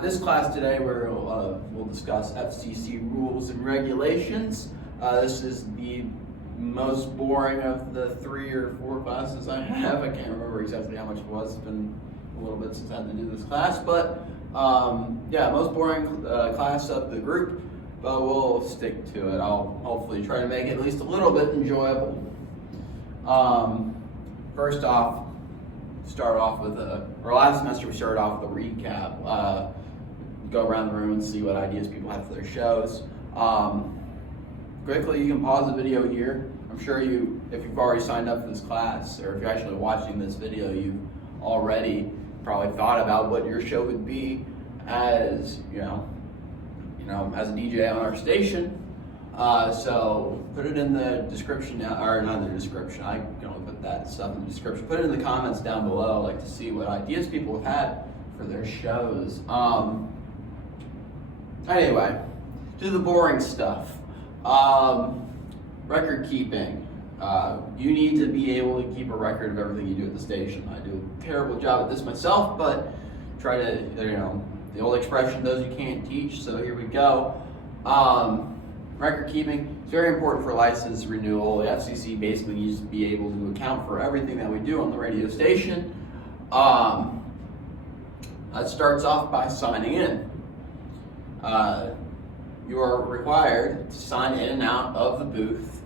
This class today we'll discuss FCC rules and regulations. This is the most boring of the 3 or 4 classes I have. I can't remember exactly how much it was. It's been a little bit since I had to do this class, but yeah, most boring class of the group, but we'll stick to it. I'll hopefully try to make it at least a little bit enjoyable. First off, last semester we started off with a recap. Go around the room and see what ideas people have for their shows. Quickly, you can pause the video here. I'm sure if you've already signed up for this class, or if you're actually watching this video, you've already probably thought about what your show would be as as a DJ on our station. So put it in the description, or not in the description. I can only put that stuff in the description. Put it in the comments down below. I'd like to see what ideas people have had for their shows. Anyway, do the boring stuff. Record keeping. You need to be able to keep a record of everything you do at the station. I do a terrible job at this myself, but try to, the old expression, those you can't teach, so here we go. Record keeping is very important for license renewal. The FCC basically needs to be able to account for everything that we do on the radio station. That starts off by signing in. You are required to sign in and out of the booth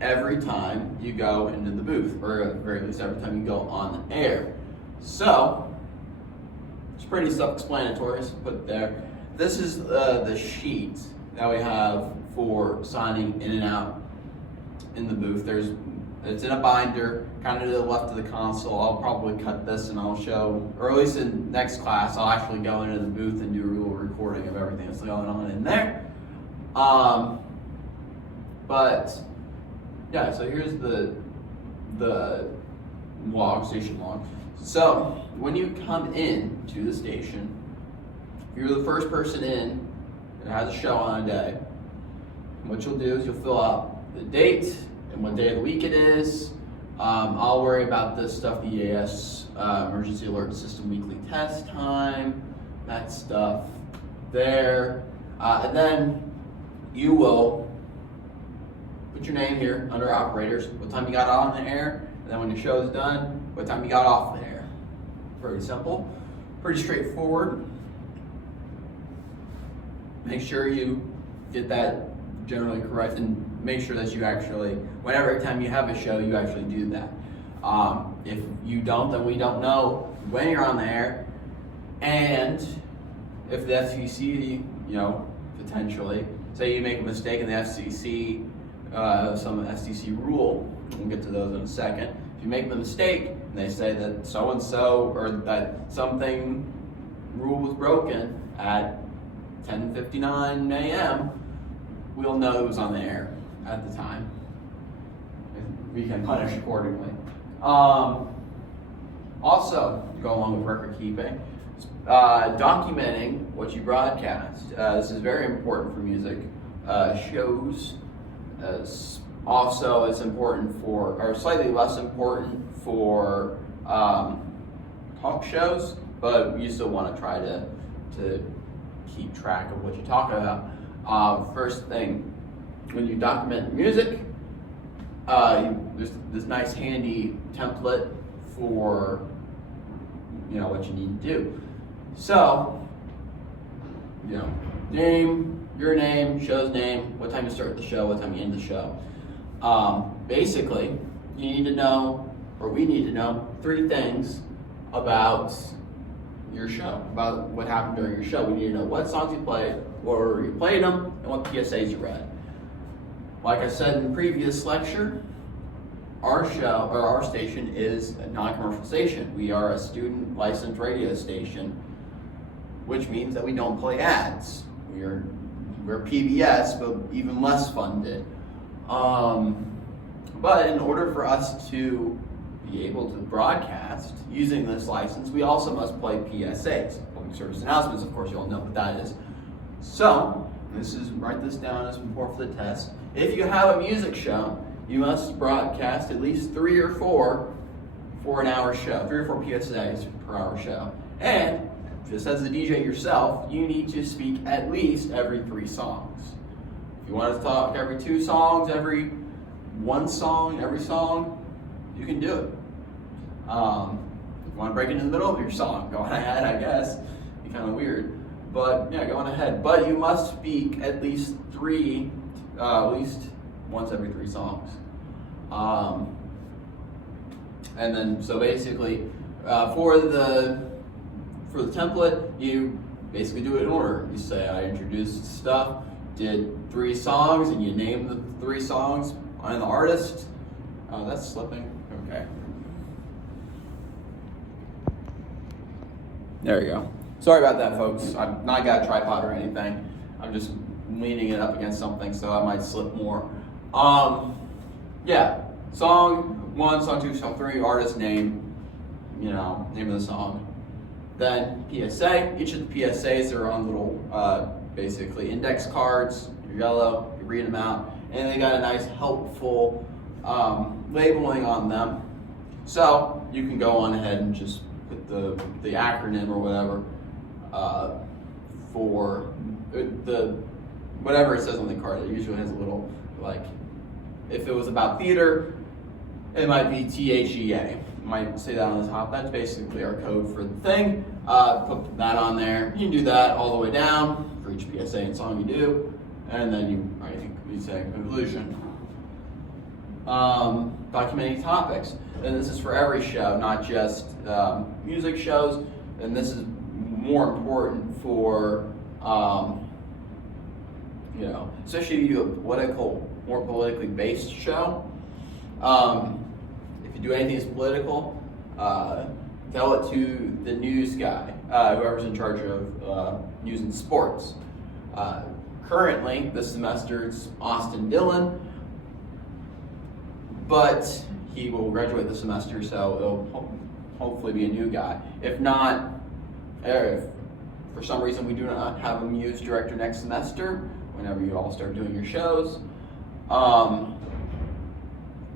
every time you go into the booth, or at the very least every time you go on the air. So, it's pretty self-explanatory, so put it there. This is the sheet that we have for signing in and out in the booth. It's in a binder, kind of to the left of the console. I'll probably cut this and I'll show, or at least in next class, I'll actually go into the booth and do a real recording of everything that's going on in there. But yeah, so here's the station log. So when you come in to the station, if you're the first person in that has a show on a day, what you'll do is you'll fill out the date and what day of the week it is. I'll worry about this stuff, the EAS, Emergency Alert System weekly test time, that stuff there. And then you will put your name here under operators, what time you got on the air, and then when the show is done, what time you got off the air. Pretty simple, pretty straightforward. Make sure you get that generally correct, and make sure that you actually, whenever time you have a show, you actually do that. If you don't, then we don't know when you're on the air, and if the FCC, potentially, say you make a mistake in the FCC, some FCC rule, we'll get to those in a second. If you make the mistake, and they say that so-and-so, or that something rule was broken at 10:59 a.m., we'll know who's on the air at the time. We can punish accordingly. Also, go along with record keeping, documenting what you broadcast. This is very important for music shows. Also, it's important for, or slightly less important for talk shows, but you still want to try to keep track of what you talk about. First thing, when you document music, there's this nice handy template for what you need to do. So, name, your name, show's name, what time you start the show, what time you end the show. Basically, you need to know, or we need to know, 3 things about your show, about what happened during your show. We need to know what songs you played, or you played them, and what PSAs you read. Like I said in the previous lecture, our show, or our station, is a non-commercial station. We are a student licensed radio station, which means that we don't play ads. We're PBS, but even less funded. But in order for us to be able to broadcast using this license, we also must play PSAs, public service announcements. Of course, you all know what that is. So, write this down as important for the test. If you have a music show, you must broadcast at least 3 or 4 for an hour show, 3 or 4 PSAs per hour show. And just as the DJ yourself, you need to speak at least every 3 songs. If you want to talk every 2 songs, every 1 song, every song, you can do it. If you want to break into the middle of your song, go on ahead, I guess. Be kind of weird. But yeah, go on ahead. But you must speak at least once every 3 songs. And then, so basically, for the template, you basically do it in order. You say, I introduced stuff, did 3 songs, and you name the 3 songs and the artist. That's slipping. Okay. There you go. Sorry about that, folks. I've not got a tripod or anything. I'm just leaning it up against something, so I might slip more. Yeah. Song 1, song 2, song 3, artist name, name of the song. Then PSA. Each of the PSAs are on little, basically index cards. They're yellow. You read them out, and they got a nice, helpful labeling on them. So you can go on ahead and just put the acronym or whatever for the whatever it says on the card. It usually has a little, like, if it was about theater, it might be THEA. Might say that on the top. That's basically our code for the thing. Put that on there. You can do that all the way down for each PSA and song you do, and then you say conclusion. Documenting topics, and this is for every show, not just music shows. And this is more important for especially if you do a more politically based show. If you do anything that's political, tell it to the news guy, whoever's in charge of news and sports. Currently, this semester, it's Austin Dillon, but he will graduate this semester, so it'll hopefully be a new guy. If not, if for some reason we do not have a news director next semester, whenever you all start doing your shows,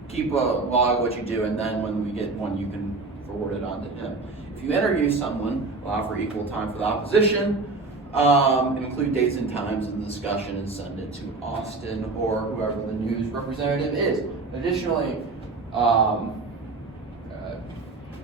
keep a log of what you do, and then when we get one, you can forward it on to him. If you interview someone, allow for equal time for the opposition, include dates and times in the discussion, and send it to Austin or whoever the news representative is. Additionally,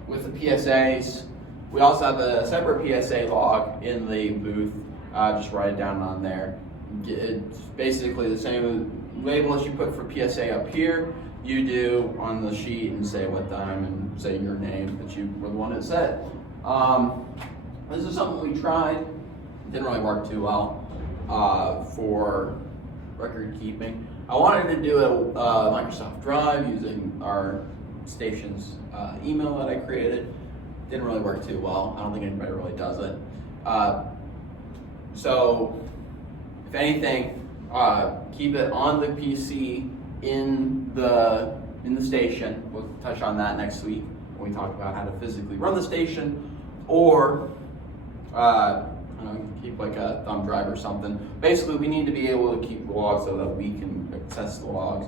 with the PSAs, we also have a separate PSA log in the booth. Just write it down on there. It's basically the same label as you put for PSA up here. You do on the sheet and say what time and say your name that you were the one that said. This is something we tried. Didn't really work too well for record keeping. I wanted to do a Microsoft Drive using our station's email that I created. Didn't really work too well. I don't think anybody really does it. So, if anything, keep it on the PC in the station. We'll touch on that next week when we talk about how to physically run the station, or keep like a thumb drive or something. Basically, we need to be able to keep the logs so that we can access the logs.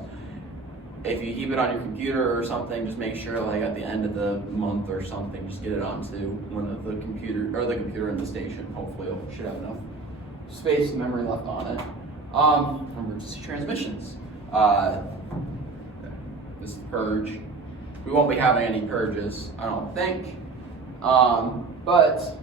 If you keep it on your computer or something, just make sure, like at the end of the month or something, just get it onto one of the computer in the station. Hopefully, it should have enough space and memory left on it. Emergency transmissions. This purge. We won't be having any purges, I don't think. But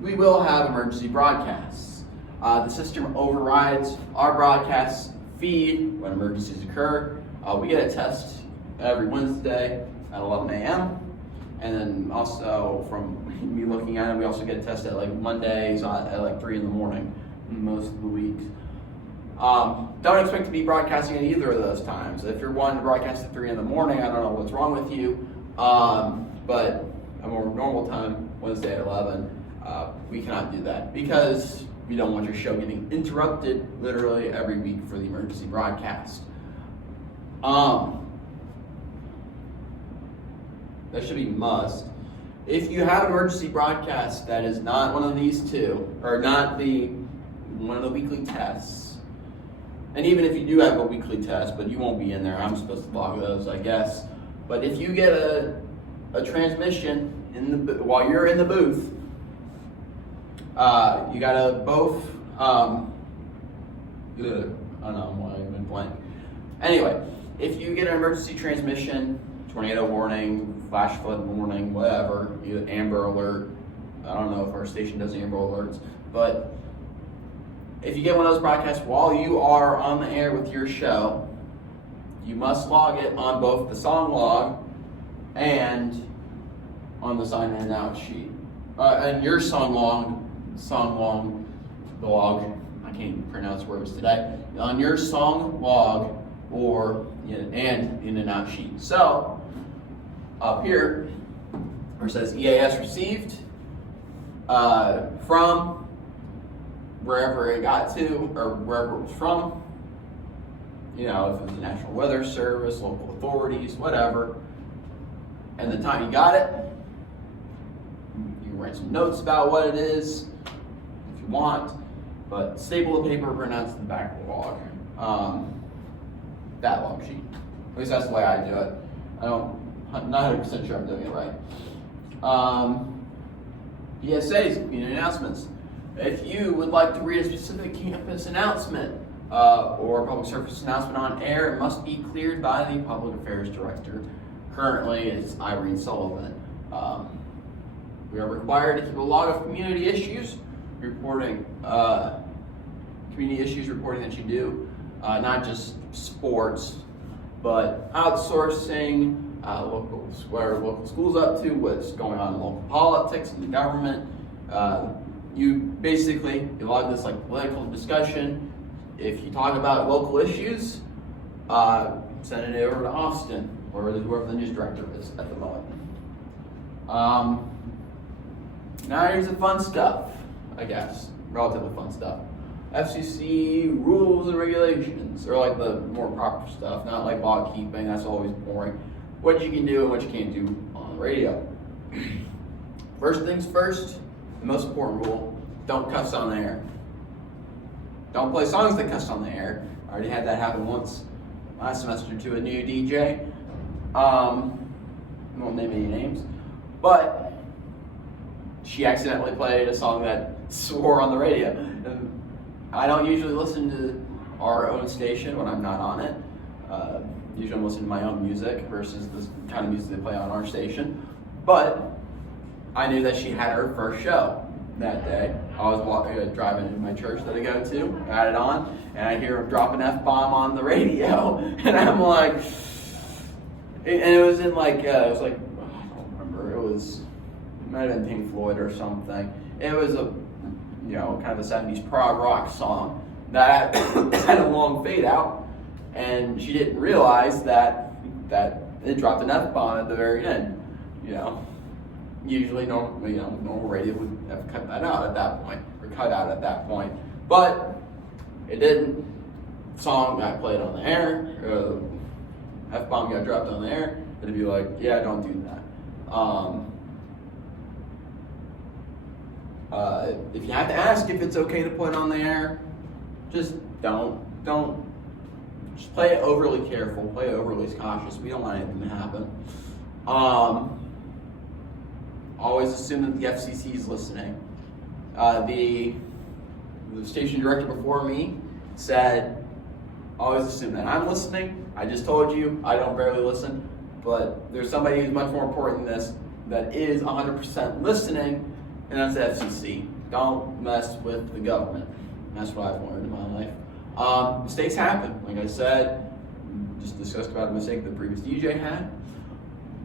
we will have emergency broadcasts. The system overrides our broadcast feed when emergencies occur. We get a test every Wednesday at 11 a.m. And then also from me looking at it, we also get a test at like Mondays at like 3 in the morning most of the weeks. Don't expect to be broadcasting at either of those times. If you're wanting to broadcast at 3 in the morning, I don't know what's wrong with you. But a more normal time, Wednesday at 11, we cannot do that because we don't want your show getting interrupted literally every week for the emergency broadcast. That should be must. If you have an emergency broadcast that is not one of these two, or not one of the weekly tests, and even if you do have a weekly test, but you won't be in there, I'm supposed to log those, I guess. But if you get a transmission while you're in the booth, You gotta both, I don't know why I've been blank. Anyway, if you get an emergency transmission, tornado warning, flash flood warning, whatever, you get Amber Alert. I don't know if our station does Amber Alerts, but if you get one of those broadcasts while you are on the air with your show, you must log it on both the song log and on the sign in and out sheet. And your song log, the log, I can't even pronounce words today, on your song log or and in and out sheet. So, up here, where it says EAS received from wherever it got to, or wherever it was from, you know, if it was the National Weather Service, local authorities, whatever, and the time you got it, you can write some notes about what it is if you want, but staple the paper, print out to the back of the log, that log sheet. At least that's the way I do it. I'm not 100% sure I'm doing it right. PSAs, community announcements. If you would like to read a specific campus announcement or a public service announcement on air, it must be cleared by the public affairs director. Currently, it's Irene Sullivan. We are required to keep a log of community issues reporting that you do, not just sports, but outsourcing, what are local schools up to, what's going on in local politics and the government. You log this like political discussion. If you talk about local issues, send it over to Austin or whoever the news director is at the moment. Now here's the fun stuff, I guess, relatively fun stuff. FCC rules and regulations, or like the more proper stuff, not like log keeping, that's always boring. What you can do and what you can't do on the radio. First things first, the most important rule, don't cuss on the air. Don't play songs that cuss on the air. I already had that happen once last semester to a new DJ. I won't name any names, but she accidentally played a song that swore on the radio. And I don't usually listen to our own station when I'm not on it. Usually I'm listening to my own music versus the kind of music they play on our station. But I knew that she had her first show that day. I was driving to my church that I go to, I had it on, and I hear her drop an F-bomb on the radio. And I'm like, and it was in like, I don't remember, it might have been Pink Floyd or something. It was a, kind of a 70s prog rock song that had a long fade out, and she didn't realize that it dropped an F-bomb at the very end, Usually, normal radio would have cut that out at that point, but it didn't. Song got played on the air, F-bomb got dropped on the air, it'd be like, yeah, don't do that. If you have to ask if it's okay to put on the air, just don't. Just play it overly careful, play it overly cautious. We don't want anything to happen. Always assume that the FCC is listening. The station director before me said, always assume that I'm listening. I just told you, I don't barely listen, but there's somebody who's much more important than this that is 100% listening, and that's the FCC. Don't mess with the government. That's what I've learned in my life. Mistakes happen. Like I said, just discussed about a mistake the previous DJ had.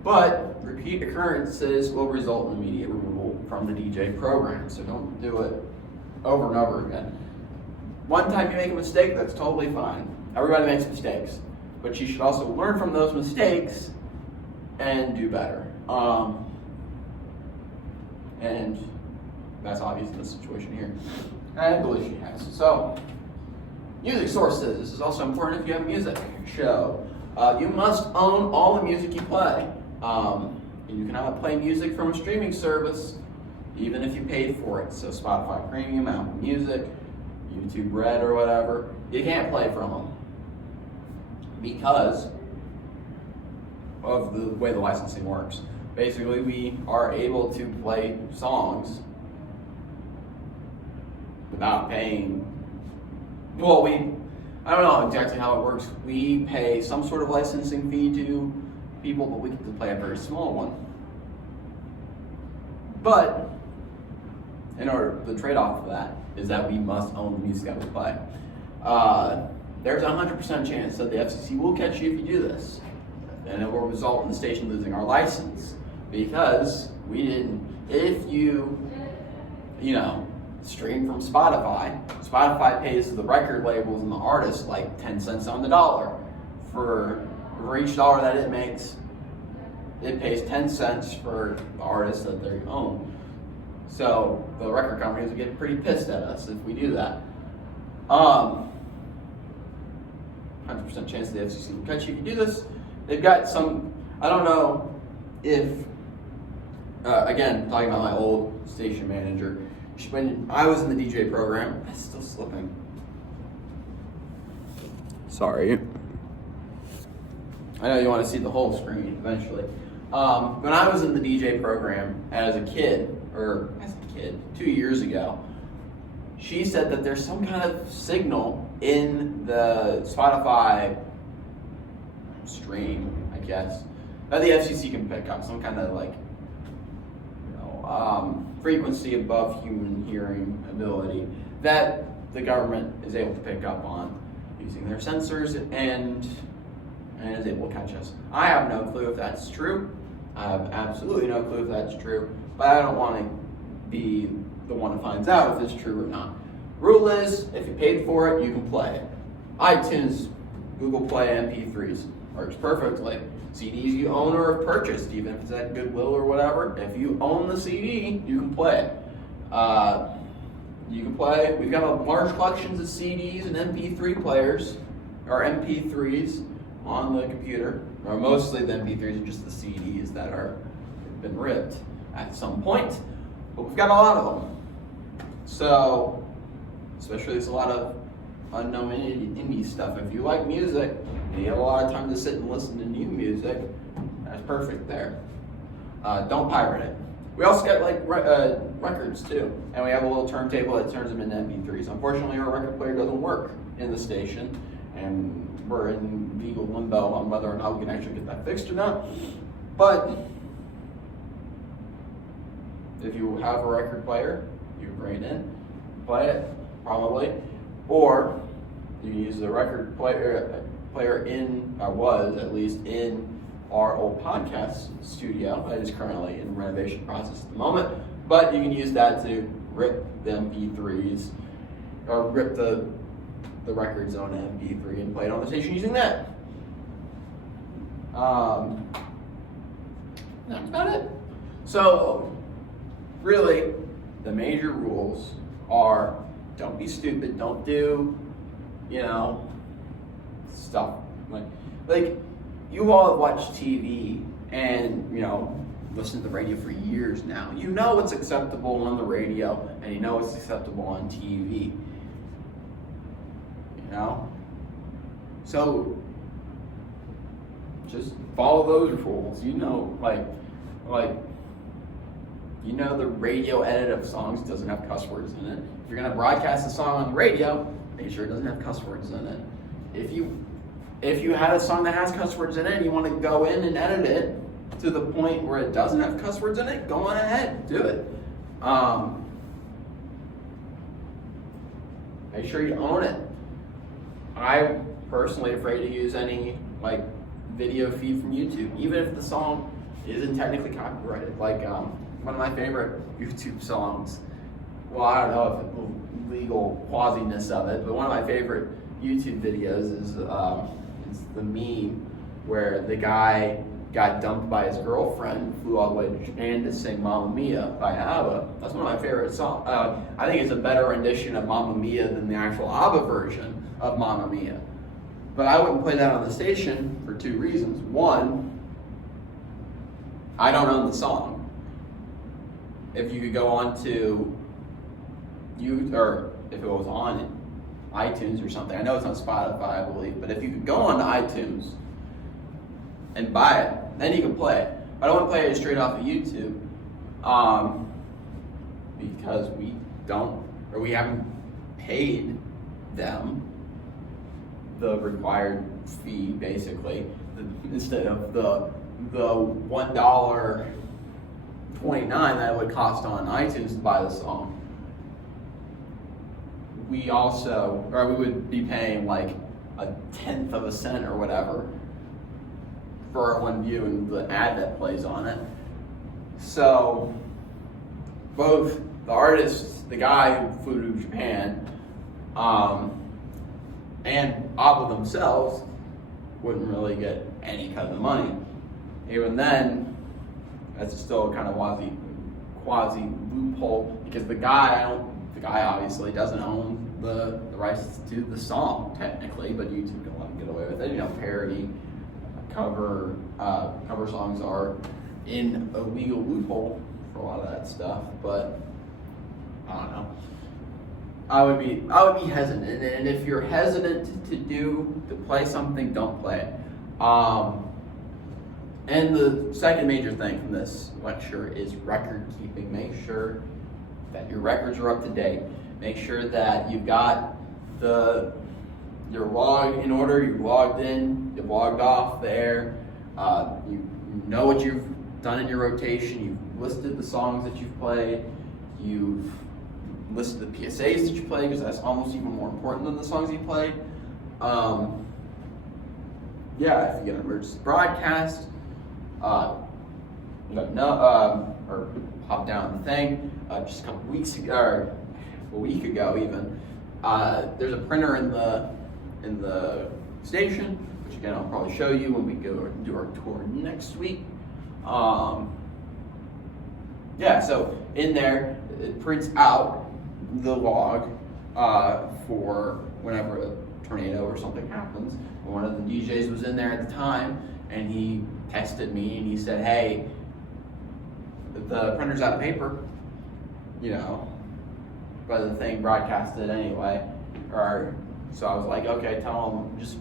But repeat occurrences will result in immediate removal from the DJ program. So don't do it over and over again. One time you make a mistake, that's totally fine. Everybody makes mistakes. But you should also learn from those mistakes and do better. And that's obvious in this situation here. And I believe she has. So, music sources. This is also important if you have a music show. You must own all the music you play. You cannot play music from a streaming service, even if you paid for it. So Spotify Premium, Apple Music, YouTube Red or whatever, you can't play from them because of the way the licensing works. Basically, we are able to play songs without paying. Well, I don't know exactly how it works. We pay some sort of licensing fee to people, but we get to play a very small one. But the trade-off of that is that we must own the music that we play. There's a 100% chance that the FCC will catch you if you do this, and it will result in the station losing our license because we didn't. If you stream from Spotify pays the record labels and the artists like 10 cents on the dollar. For each dollar that it makes, it pays 10 cents for the artists that they own. So the record companies will get pretty pissed at us if we do that. 100% chance the FCC will catch you if you do this. They've got some, I don't know if, again, talking about my old station manager, when I was in the DJ program, I'm still slipping. Sorry. I know you want to see the whole screen eventually. When I was in the DJ program as a kid, 2 years ago, she said that there's some kind of signal in the Spotify stream, I guess, that the FCC can pick up, some kind of frequency above human hearing ability that the government is able to pick up on using their sensors and is able to catch us. I have no clue if that's true. I have absolutely no clue if that's true, but I don't want to be the one who finds out if it's true or not. Rule is, if you paid for it, you can play it. iTunes, Google Play, MP3s works perfectly. CDs you own or have purchased, even if it's at Goodwill or whatever, if you own the CD, you can play it. We've got large collections of CDs and MP3 players, or MP3s on the computer, or mostly the MP3s are just the CDs that have been ripped at some point, but we've got a lot of them. So, especially there's a lot of unknown indie stuff. If you like music, and you have a lot of time to sit and listen to new music, that's perfect there. Don't pirate it. We also got records too, and we have a little turntable that turns them into MP3s. Unfortunately, our record player doesn't work in the station, and we're in legal limbo on whether or not we can actually get that fixed or not. But if you have a record player, you can bring it in, play it, probably, or you can use the record player was at least in our old podcast studio that is currently in renovation process at the moment, but you can use that to rip the MP3s or rip the records on an MP3 and play it on the station using that. That's about it. So really the major rules are don't be stupid, don't do stuff like you all have watched TV and listened to the radio for years now. You know what's acceptable on the radio and you know what's acceptable on TV. So just follow those rules. The radio edit of songs doesn't have cuss words in it. If you're gonna broadcast a song on the radio, make sure it doesn't have cuss words in it. If you had a song that has cuss words in it and you want to go in and edit it to the point where it doesn't have cuss words in it, go on ahead, do it. Make sure you own it. I'm personally afraid to use any video feed from YouTube, even if the song isn't technically copyrighted. One of my favorite YouTube songs, well, I don't know if it's the legal quasiness of it, but one of my favorite YouTube videos is the meme where the guy got dumped by his girlfriend, flew all the way to Japan to sing Mamma Mia by ABBA. That's one of my favorite songs. I think it's a better rendition of Mamma Mia than the actual ABBA version of Mamma Mia. But I wouldn't play that on the station for two reasons. One, I don't own the song. If you could go on to or if it was on iTunes or something, I know it's on Spotify, I believe, but if you could go on to iTunes and buy it, then you can play it. But I don't want to play it straight off of YouTube because we haven't paid them the required fee, basically, instead of the $1.29 that it would cost on iTunes to buy the song, we would be paying like 1/10 of a cent or whatever for our one view and the ad that plays on it. So both the artist, the guy who flew to Japan, and ABBA themselves wouldn't really get any cut of the money. Even then, that's still a kind of quasi loophole, because the guy obviously doesn't own the rights to the song technically, but YouTube can let him get away with it. Parody cover songs are in a legal loophole for a lot of that stuff, but I don't know. I would be hesitant, and if you're hesitant to play something, don't play it. And the second major thing from this lecture is record keeping. Make sure that your records are up to date. Make sure that you've got your log in order. You've logged in. You've logged off there. You know what you've done in your rotation. You've listed the songs that you've played. You've listed the PSAs that you played, because that's almost even more important than the songs you played. If you get an emergency broadcast, or hop down the thing. Just a couple weeks ago, or a week ago even, there's a printer in the station, which again I'll probably show you when we go and do our tour next week. So in there it prints out the log for whenever a tornado or something happens. One of the DJs was in there at the time, and he texted me and he said, "Hey, the printer's out of paper, but the thing broadcasted anyway." So I was like, okay, tell him just.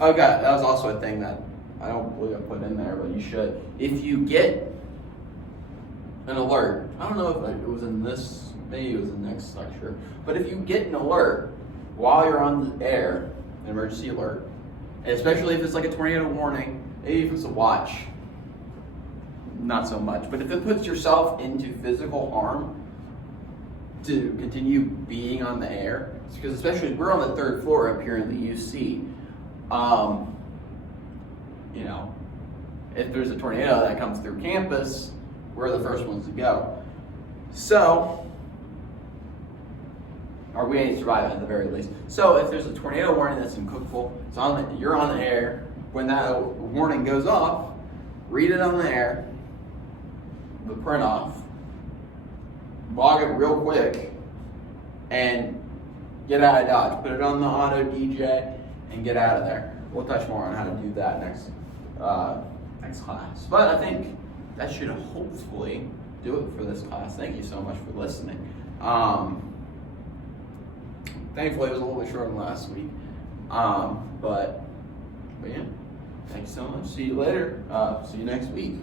Oh God, that was also a thing that I don't believe I put in there, but you should. If you get an alert, I don't know if it was in this, maybe it was in the next lecture, but if you get an alert while you're on the air, an emergency alert, and especially if it's like a tornado warning, maybe if it's a watch, not so much, but if it puts yourself into physical harm to continue being on the air, because especially we're on the 3rd floor up here in the UC, if there's a tornado that comes through campus, we're the first ones to go. So, or we ain't surviving at the very least. So if there's a tornado warning that's in Cookeville, you're on the air. When that warning goes off, read it on the air, the print off, log it real quick, and get out of Dodge. Put it on the auto DJ and get out of there. We'll touch more on how to do that next class. But I think that should hopefully do it for this class. Thank you so much for listening. Thankfully, it was a little bit shorter than last week. But yeah, thanks so much. See you later. See you next week.